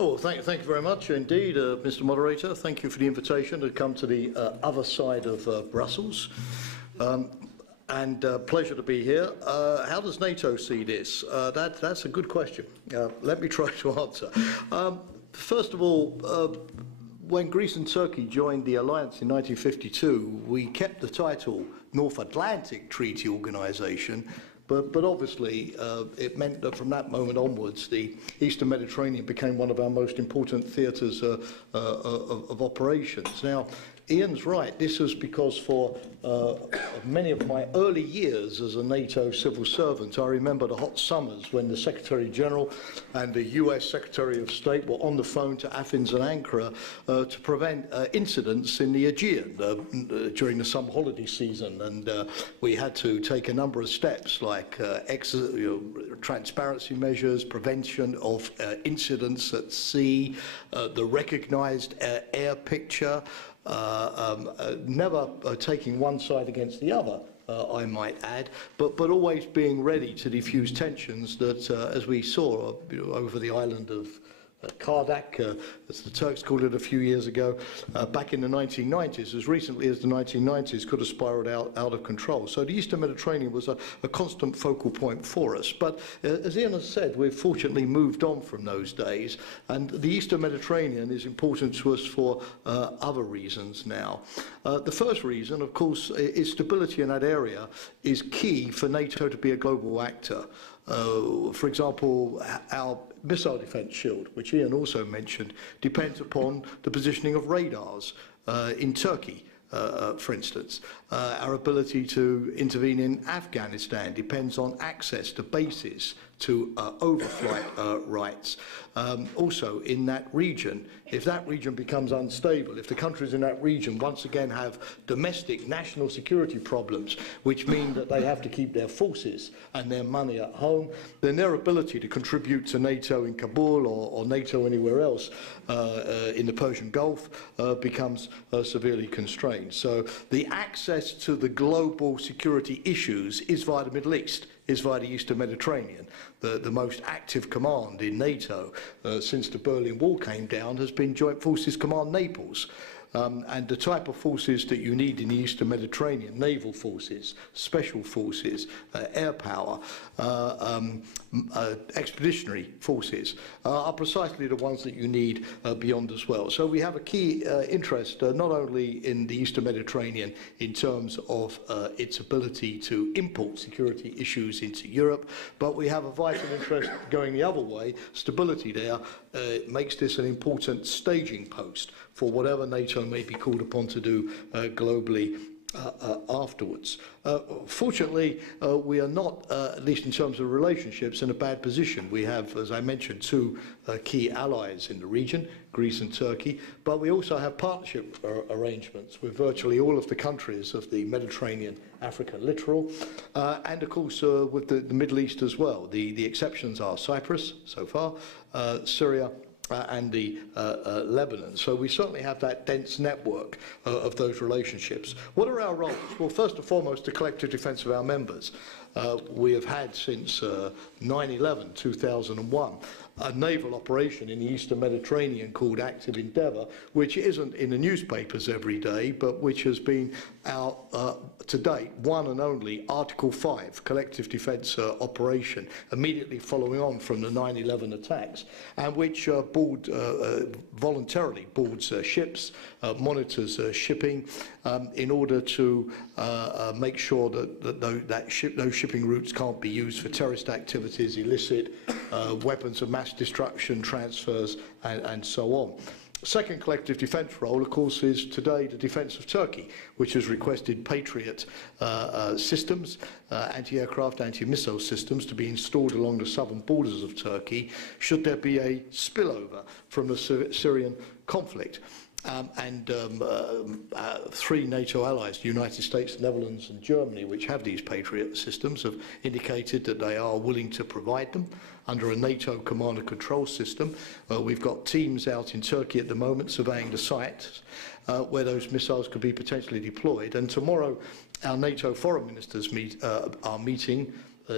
Oh, thank you very much indeed, Mr. Moderator. Thank you for the invitation to come to the other side of Brussels. And pleasure to be here. How does NATO see this? That's a good question. Let me try to answer. First of all, when Greece and Turkey joined the alliance in 1952, we kept the title North Atlantic Treaty Organization, but obviously it meant that from that moment onwards, the Eastern Mediterranean became one of our most important theatres of operations. Now, Ian's right. This was because for many of my early years as a NATO civil servant, I remember the hot summers when the Secretary General and the US Secretary of State were on the phone to Athens and Ankara to prevent incidents in the Aegean during the summer holiday season. And we had to take a number of steps like transparency measures, prevention of incidents at sea, the recognized air picture, never taking one side against the other, I might add, but always being ready to defuse tensions that, as we saw over the island of Kardak, as the Turks called it a few years ago, back in the 1990s, as recently as the 1990s, could have spiraled out of control. So the Eastern Mediterranean was a constant focal point for us. But as Ian has said, we've fortunately moved on from those days, and the Eastern Mediterranean is important to us for other reasons now. The first reason, of course, is stability in that area is key for NATO to be a global actor. For example, our missile defence shield, which Ian also mentioned, depends upon the positioning of radars in Turkey, for instance. Our ability to intervene in Afghanistan depends on access to bases, to overflight rights. Also in that region, if that region becomes unstable, if the countries in that region once again have domestic national security problems, which mean that they have to keep their forces and their money at home, then their ability to contribute to NATO in Kabul or NATO anywhere else in the Persian Gulf becomes severely constrained. So the access to the global security issues is via the Middle East, is via the Eastern Mediterranean. The most active command in NATO since the Berlin Wall came down has been Joint Forces Command Naples. And the type of forces that you need in the Eastern Mediterranean, naval forces, special forces, air power, expeditionary forces, are precisely the ones that you need beyond as well. So we have a key interest not only in the Eastern Mediterranean in terms of its ability to import security issues into Europe, but we have a vital interest going the other way. Stability there makes this an important staging post for whatever NATO may be called upon to do globally afterwards. Fortunately, we are not, at least in terms of relationships, in a bad position. We have, as I mentioned, two key allies in the region, Greece and Turkey, but we also have partnership arrangements with virtually all of the countries of the Mediterranean African littoral, and of course with the Middle East as well. The exceptions are Cyprus, so far, Syria, and the Lebanon. So we certainly have that dense network of those relationships. What are our roles? Well, first and foremost, the collective defence of our members. We have had since 9/11, 2001, a naval operation in the Eastern Mediterranean called Active Endeavour, which isn't in the newspapers every day, but which has been our, to date, one and only Article 5 collective defence operation, immediately following on from the 9/11 attacks, and which voluntarily boards ships, monitors shipping, in order to make sure that those shipping routes can't be used for terrorist activities, illicit weapons of mass destruction, transfers, and so on. Second collective defence role, of course, is today the defence of Turkey, which has requested Patriot systems, anti-aircraft, anti-missile systems, to be installed along the southern borders of Turkey should there be a spillover from the Syrian conflict. Three NATO allies, the United States, Netherlands and Germany, which have these Patriot systems, have indicated that they are willing to provide them under a NATO command and control system. We've got teams out in Turkey at the moment surveying the sites where those missiles could be potentially deployed. And tomorrow our NATO foreign ministers are meeting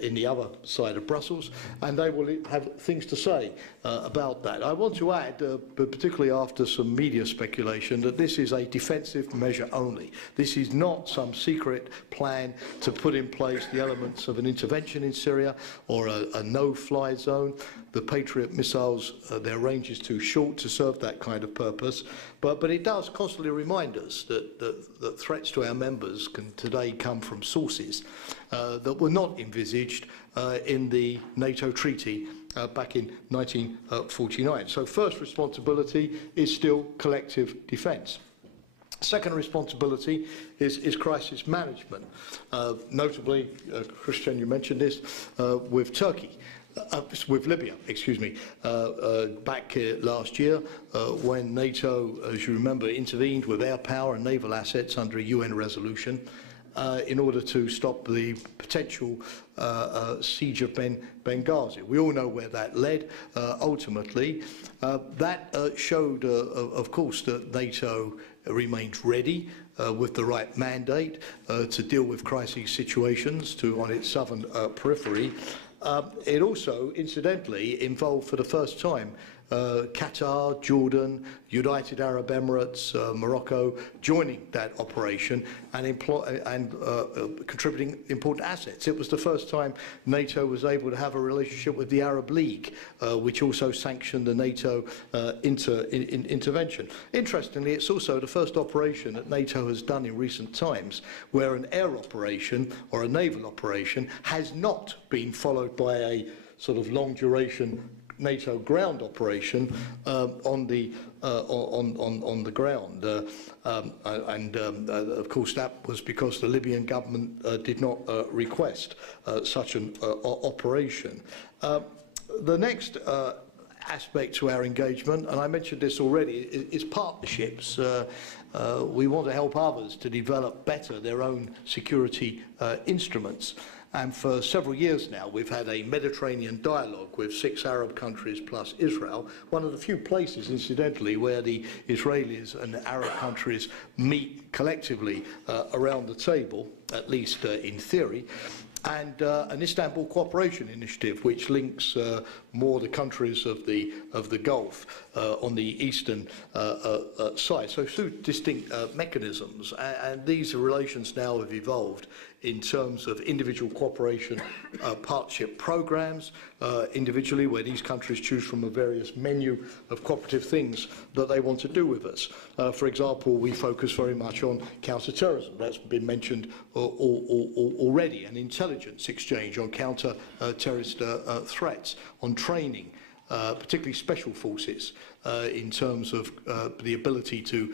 in the other side of Brussels, and they will have things to say about that. I want to add, but particularly after some media speculation, that this is a defensive measure only. This is not some secret plan to put in place the elements of an intervention in Syria or a no-fly zone. The Patriot missiles, their range is too short to serve that kind of purpose, but it does constantly remind us that threats to our members can today come from sources that were not envisaged in the NATO treaty back in 1949. So first responsibility is still collective defence. Second responsibility is crisis management. Notably, Christian, you mentioned this, with Turkey. With Libya, excuse me, back last year when NATO, as you remember, intervened with air power and naval assets under a UN resolution in order to stop the potential siege of Benghazi. We all know where that led ultimately. That showed, of course, that NATO remains ready with the right mandate to deal with crisis situations on its southern periphery. It also, incidentally, involved for the first time Qatar, Jordan, United Arab Emirates, Morocco joining that operation and contributing important assets. It was the first time NATO was able to have a relationship with the Arab League, which also sanctioned the NATO intervention. Interestingly, it's also the first operation that NATO has done in recent times where an air operation or a naval operation has not been followed by a sort of long duration NATO ground operation on the ground, of course that was because the Libyan government did not request such an operation. The next aspect to our engagement, and I mentioned this already, is partnerships. We want to help others to develop better their own security instruments. And for several years now, we've had a Mediterranean dialogue with 6 Arab countries plus Israel, one of the few places, incidentally, where the Israelis and the Arab countries meet collectively around the table, at least in theory. And an Istanbul cooperation initiative, which links more the countries of the Gulf on the eastern side. So two distinct mechanisms, and these relations now have evolved in terms of individual cooperation partnership programs, individually, where these countries choose from a various menu of cooperative things that they want to do with us. For example, we focus very much on counter-terrorism. That's been mentioned already, and intelligence exchange on counter-terrorist threats, on training, particularly special forces, in terms of the ability to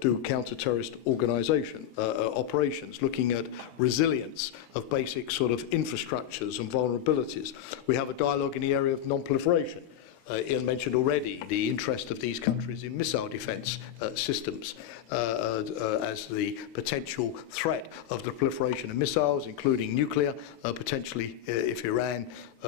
do counter-terrorist operations, looking at resilience of basic sort of infrastructures and vulnerabilities. We have a dialogue in the area of non-proliferation. Ian mentioned already the interest of these countries in missile defence systems as the potential threat of the proliferation of missiles, including nuclear, potentially if Iran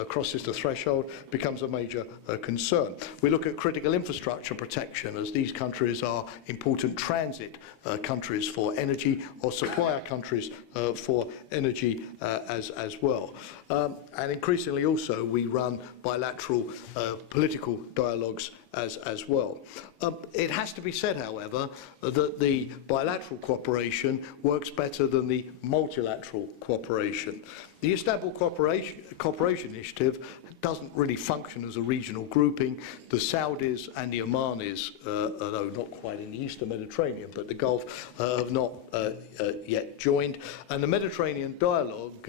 crosses the threshold, becomes a major concern. We look at critical infrastructure protection, as these countries are important transit countries for energy, or supplier countries for energy as well. And increasingly also we run bilateral political dialogues as well. It has to be said, however, that the bilateral cooperation works better than the multilateral cooperation. The Istanbul Cooperation Initiative doesn't really function as a regional grouping. The Saudis and the Omanis, although not quite in the Eastern Mediterranean, but the Gulf, have not yet joined. And the Mediterranean dialogue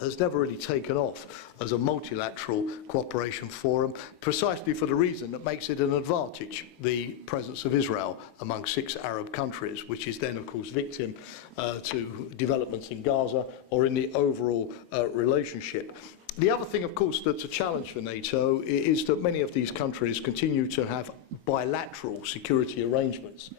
has never really taken off as a multilateral cooperation forum, precisely for the reason that makes it an advantage, the presence of Israel among 6 Arab countries, which is then, of course, victim to developments in Gaza or in the overall relationship. The other thing, of course, that's a challenge for NATO is that many of these countries continue to have bilateral security arrangements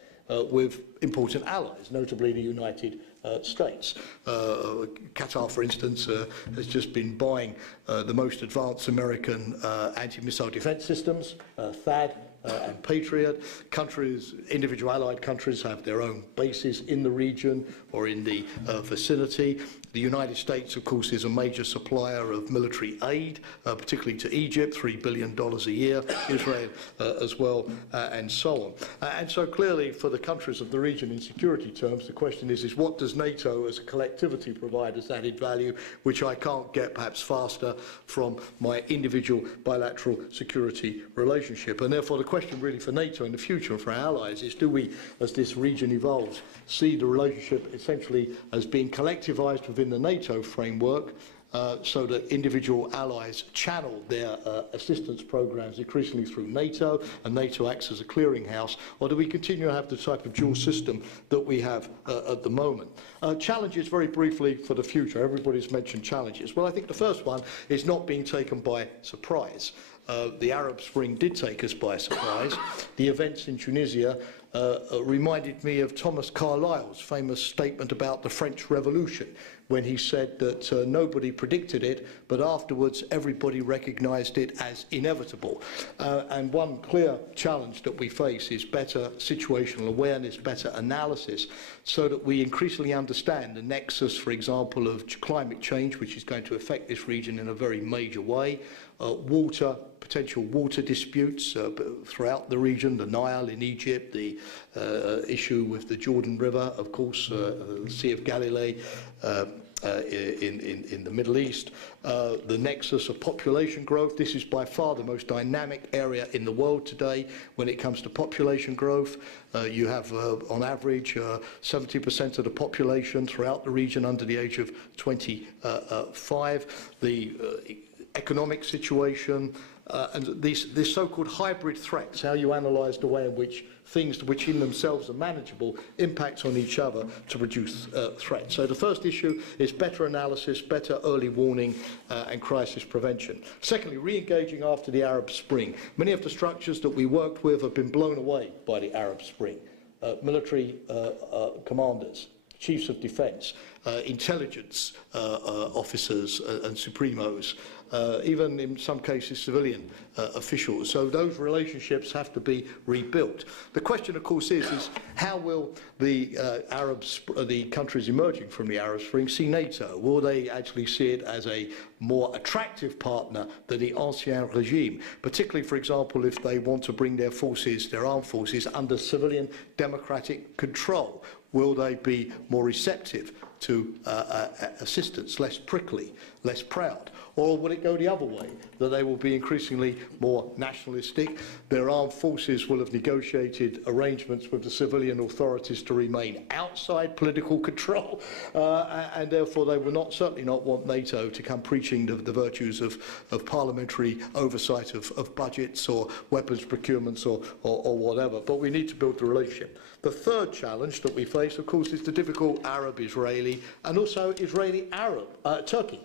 with important allies, notably the United States. Qatar, for instance, has just been buying the most advanced American anti-missile defense systems, THAAD, and Patriot. Countries, individual allied countries, have their own bases in the region or in the vicinity. The United States, of course, is a major supplier of military aid, particularly to Egypt, $3 billion a year, Israel as well, and so on. And so clearly, for the countries of the region in security terms, the question is what does NATO as a collectivity provide as added value, which I can't get perhaps faster from my individual bilateral security relationship. And therefore the question really for NATO in the future and for our allies is, do we, as this region evolves, see the relationship essentially as being collectivised within the NATO framework, so that individual allies channel their assistance programmes increasingly through NATO, and NATO acts as a clearinghouse, or do we continue to have the type of dual system that we have at the moment? Challenges, very briefly, for the future. Everybody's mentioned challenges. Well, I think the first one is not being taken by surprise. The Arab Spring did take us by surprise. The events in Tunisia reminded me of Thomas Carlyle's famous statement about the French Revolution, when he said that nobody predicted it, but afterwards everybody recognised it as inevitable. And one clear challenge that we face is better situational awareness, better analysis, so that we increasingly understand the nexus, for example, of climate change, which is going to affect this region in a very major way, potential water disputes throughout the region, the Nile in Egypt, the issue with the Jordan River, of course, the Sea of Galilee in the Middle East, the nexus of population growth. This is by far the most dynamic area in the world today when it comes to population growth. You have, on average, 70% of the population throughout the region under the age of 25. The economic situation, and these so-called hybrid threats, how you analyse the way in which things which in themselves are manageable impact on each other to produce threats. So the first issue is better analysis, better early warning and crisis prevention. Secondly, re-engaging after the Arab Spring. Many of the structures that we worked with have been blown away by the Arab Spring. Military commanders, chiefs of defence, intelligence officers and supremos, even in some cases civilian officials. So those relationships have to be rebuilt. The question, of course, is how will the the countries emerging from the Arab Spring see NATO? Will they actually see it as a more attractive partner than the ancien regime, particularly, for example, if they want to bring their forces, their armed forces, under civilian democratic control? Will they be more receptive to assistance, less prickly, less proud? Or will it go the other way, that they will be increasingly more nationalistic? Their armed forces will have negotiated arrangements with the civilian authorities to remain outside political control, and therefore they will certainly not want NATO to come preaching the virtues of parliamentary oversight of budgets or weapons procurements or whatever. But we need to build the relationship. The third challenge that we face, of course, is the difficult Arab-Israeli and also Israeli-Turkey.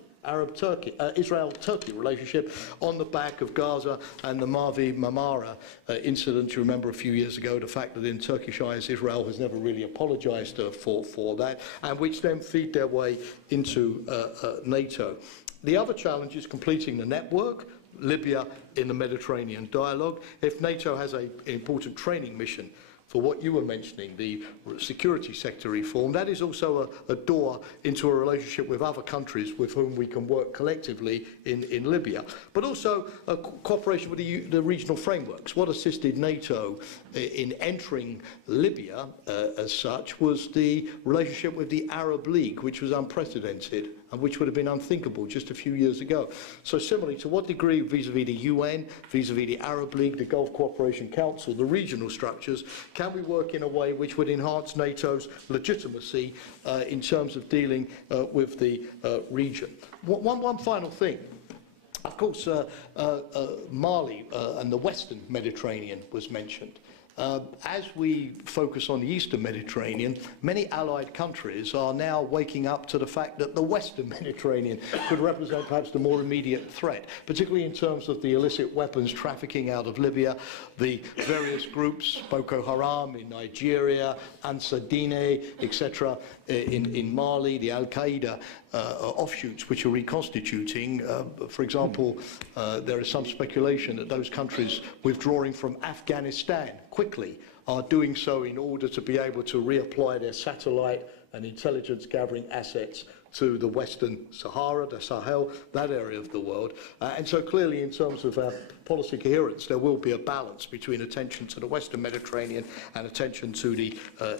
Israel-Turkey relationship on the back of Gaza and the Mavi Marmara incident. You remember a few years ago the fact that in Turkish eyes Israel has never really apologised for that, and which then feed their way into NATO. The other challenge is completing the network. Libya in the Mediterranean dialogue. If NATO has an important training mission for what you were mentioning, the security sector reform, that is also a door into a relationship with other countries with whom we can work collectively in Libya. But also cooperation with the regional frameworks. What assisted NATO in entering Libya as such was the relationship with the Arab League, which was unprecedented and which would have been unthinkable just a few years ago. So similarly, to what degree vis-à-vis the UN, vis-à-vis the Arab League, the Gulf Cooperation Council, the regional structures, can we work in a way which would enhance NATO's legitimacy in terms of dealing with the region? One final thing. Of course, Mali and the Western Mediterranean was mentioned. As we focus on the Eastern Mediterranean, many allied countries are now waking up to the fact that the Western Mediterranean could represent perhaps the more immediate threat, particularly in terms of the illicit weapons trafficking out of Libya, the various groups, Boko Haram in Nigeria, Ansar Dine, etc., in Mali, the Al-Qaeda offshoots which are reconstituting. For example, there is some speculation that those countries withdrawing from Afghanistan quickly are doing so in order to be able to reapply their satellite and intelligence gathering assets to the Western Sahara, the Sahel, that area of the world. And so clearly in terms of our policy coherence, there will be a balance between attention to the Western Mediterranean and attention to the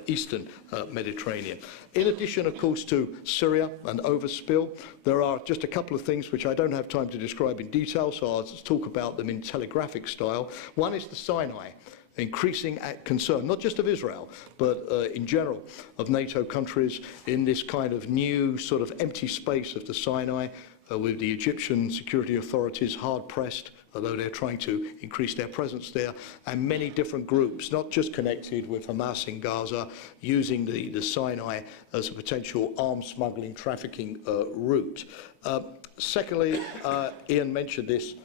Eastern Mediterranean. In addition, of course, to Syria and overspill, there are just a couple of things which I don't have time to describe in detail, so I'll just talk about them in telegraphic style. One is the Sinai. Increasing concern, not just of Israel, but in general of NATO countries in this kind of new sort of empty space of the Sinai, with the Egyptian security authorities hard-pressed, although they're trying to increase their presence there, and many different groups, not just connected with Hamas in Gaza, using the Sinai as a potential arms smuggling, trafficking route. Secondly, Ian mentioned this,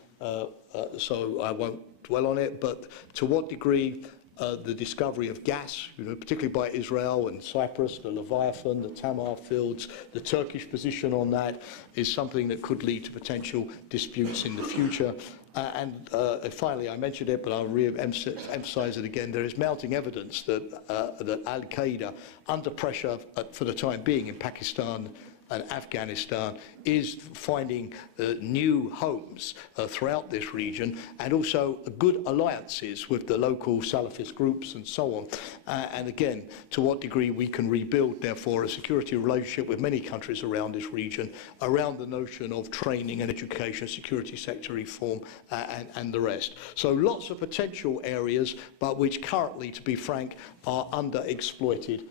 so I won't dwell on it, but to what degree the discovery of gas, particularly by Israel and Cyprus, the Leviathan, the Tamar fields, the Turkish position on that is something that could lead to potential disputes in the future. And finally, I mentioned it, but I'll re-emphasize it again. There is mounting evidence that, that Al-Qaeda, under pressure for the time being in Pakistan and Afghanistan, is finding new homes throughout this region, and also good alliances with the local Salafist groups and so on. And again, to what degree we can rebuild, therefore, a security relationship with many countries around this region, around the notion of training and education, security sector reform, and the rest. So lots of potential areas, but which currently, to be frank, are underexploited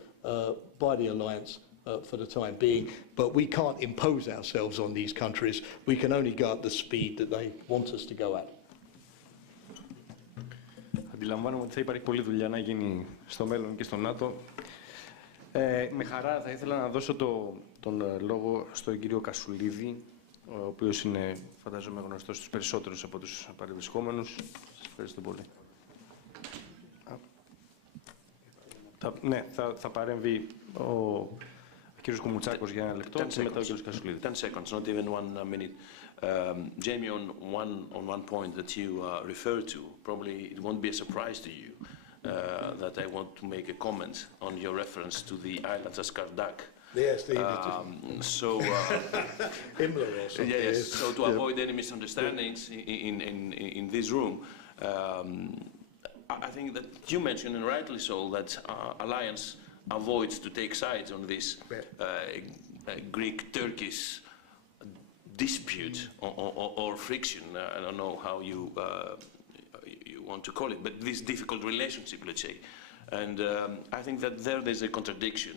by the alliance for the time being, but we can't impose ourselves on these countries. We can only go at the speed that they want us to go at. Αντιλαμβάνομαι ότι θα υπάρχει πολλή δουλειά να γίνει στο μέλλον και στο ΝΑΤΟ. Με χαρά θα ήθελα να δώσω τον λόγο στον κύριο Κασουλίδη, ο οποίος είναι, φαντάζομαι, γνωστός στους περισσότερους από τους παρευρισκόμενους. Σας ευχαριστώ πολύ. Ναι, θα παρέμβει ο κύριος Κουμουτσάκος για ένα λεπτό και μετά ο κύριος Κασουλίδη. 10 seconds, not even 1 minute. Jamie, on one point that you referred to, probably it won't be a surprise to you that I want to make a comment on your reference to the islands as Kardak. Yes, so, Himmler or something. Yes, so to avoid any misunderstandings in this room, I think that you mentioned, and rightly so, that alliance avoids to take sides on this Greek-Turkish dispute or friction. I don't know how you want to call it, but this difficult relationship, let's say. And I think that there's a contradiction.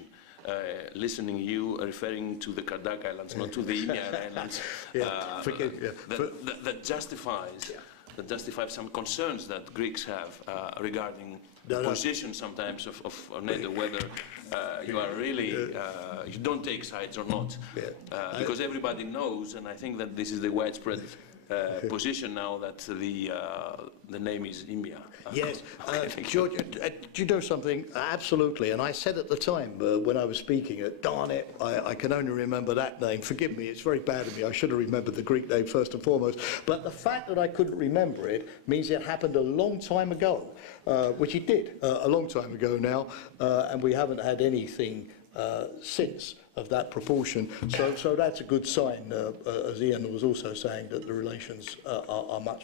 Listening you referring to the Kardak Islands, not to the Ymir Islands, that justifies some concerns that Greeks have regarding position sometimes of NATO, whether you are really, you don't take sides or not. Because everybody knows, and I think that this is the widespread position now, that the name is Ymir. Yes, George, do you know something? Absolutely, and I said at the time when I was speaking, darn it, I can only remember that name. Forgive me, it's very bad of me. I should have remembered the Greek name first and foremost. But the fact that I couldn't remember it means it happened a long time ago, which it did a long time ago now, and we haven't had anything since of that proportion. So that's a good sign, as Ian was also saying, that the relations are much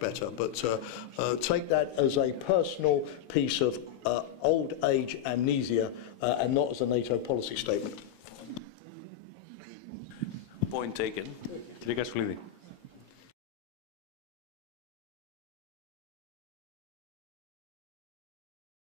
better. But take that as a personal piece of old age amnesia and not as a NATO policy statement. Point taken. Κύριε Κασουλίδη.